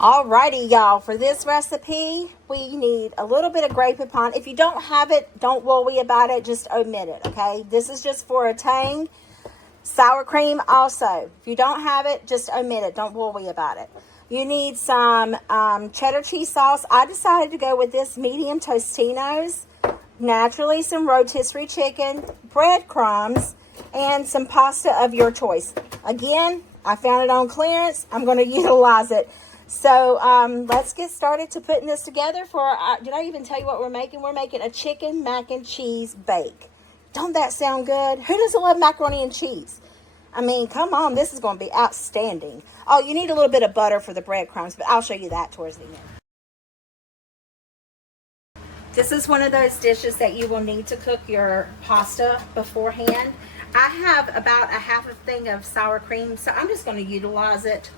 Alrighty, y'all, for this recipe we need a little bit of grape poupon. If you don't have it, don't worry about it, just omit it. Okay, this is just for a tang. Sour cream also, if you don't have it, just omit it, don't worry about it. You need some cheddar cheese sauce. I decided to go with this medium Tostinos, naturally some rotisserie chicken, breadcrumbs, and some pasta of your choice. Again, I found it on clearance. I'm going to utilize it. So let's get started to putting this together for our, did I even tell you what we're making? We're making a chicken mac and cheese bake. Don't that sound good? Who doesn't love macaroni and cheese? I mean, come on, this is going to be outstanding. Oh, you need a little bit of butter for the breadcrumbs, but I'll show you that towards the end. This is one of those dishes that you will need to cook your pasta beforehand. I have about a half a thing of sour cream, so I'm just going to utilize it.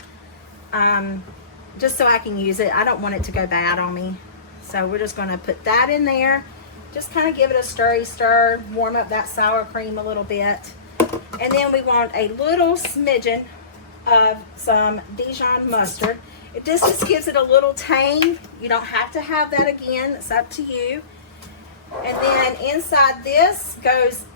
Just so I can use it. I don't want it to go bad on me. So we're just going to put that in there. Just kind of give it a stir, warm up that sour cream a little bit. And then we want a little smidgen of some Dijon mustard. This just gives it a little tang. You don't have to have that again. It's up to you. And then inside this goes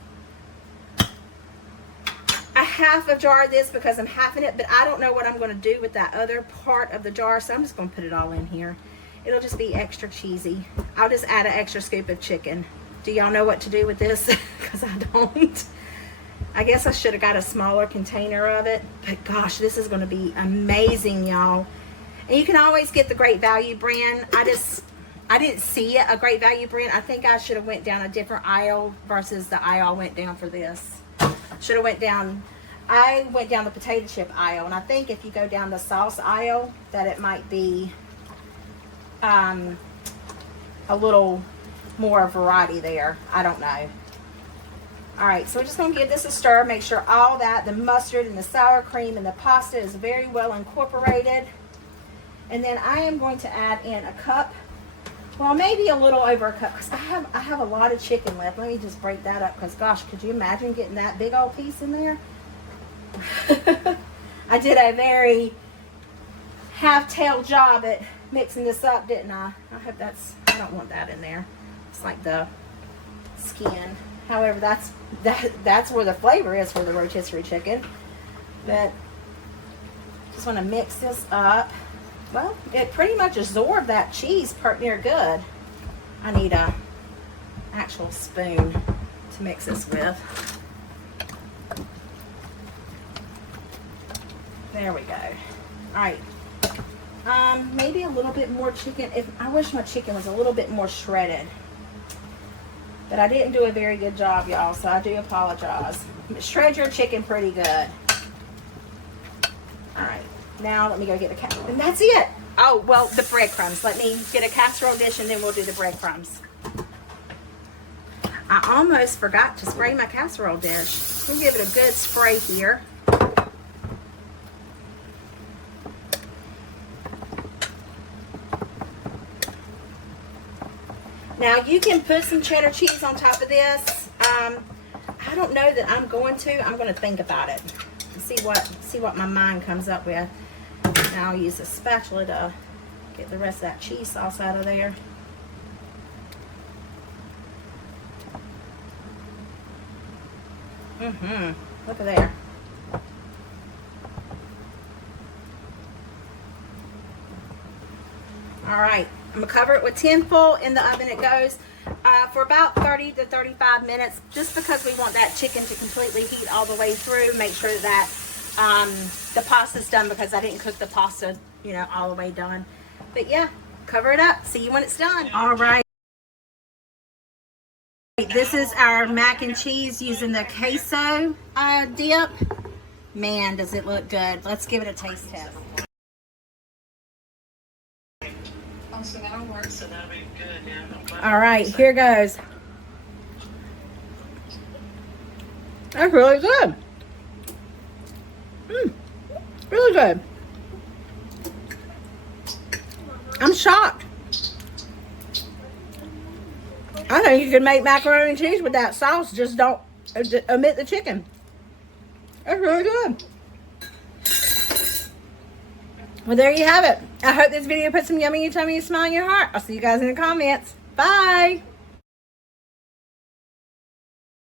a half a jar of this because I'm halving it, but I don't know what I'm going to do with that other part of the jar, so I'm just going to put it all in here. It'll just be extra cheesy. I'll just add an extra scoop of chicken. Do y'all know what to do with this? Because I don't. I guess I should have got a smaller container of it, but gosh, this is going to be amazing, y'all. And you can always get the Great Value brand. I didn't see a Great Value brand. I think I should have went down a different aisle versus the aisle I went down for this. Should have went down, I went down the potato chip aisle, and I think if you go down the sauce aisle that it might be a little more variety there. I don't know. All right, so we're just going to give this a stir. Make sure all that, the mustard and the sour cream and the pasta is very well incorporated. And then I am going to add in a cup, well, maybe a little over a cup, because I have a lot of chicken left. Let me just break that up, because gosh, could you imagine getting that big old piece in there? I did a very half-tailed job at mixing this up, didn't I? I hope I don't want that in there. It's like the skin. However, that's where the flavor is for the rotisserie chicken. But just want to mix this up. Well, it pretty much absorbed that cheese part near good. I need a actual spoon to mix this with. There we go. All right. Maybe a little bit more chicken. I wish my chicken was a little bit more shredded. But I didn't do a very good job, y'all, so I do apologize. Shred your chicken pretty good. All right. Now let me go get a casserole. And that's it. Oh, well, the breadcrumbs. Let me get a casserole dish and then we'll do the breadcrumbs. I almost forgot to spray my casserole dish. We'll give it a good spray here. Now you can put some cheddar cheese on top of this. I don't know that I'm going to. I'm going to think about it. See what my mind comes up with. Now I'll use a spatula to get the rest of that cheese sauce out of there. Look at there. All right, I'm gonna cover it with tin foil. In the oven it goes for about 30 to 35 minutes, just because we want that chicken to completely heat all the way through. Make sure that the pasta's done, because I didn't cook the pasta, you know, all the way done. But yeah, cover it up. See you when it's done. All right. This is our mac and cheese using the queso dip. Man, does it look good. Let's give it a taste test. So that'll work. So that'll be good, yeah. All right, here goes. That's really good. Really good. I'm shocked. I think you can make macaroni and cheese with that sauce. Just don't omit the chicken. That's really good. Well, there you have it. I hope this video put some yummy, tummy, smile in your heart. I'll see you guys in the comments. Bye.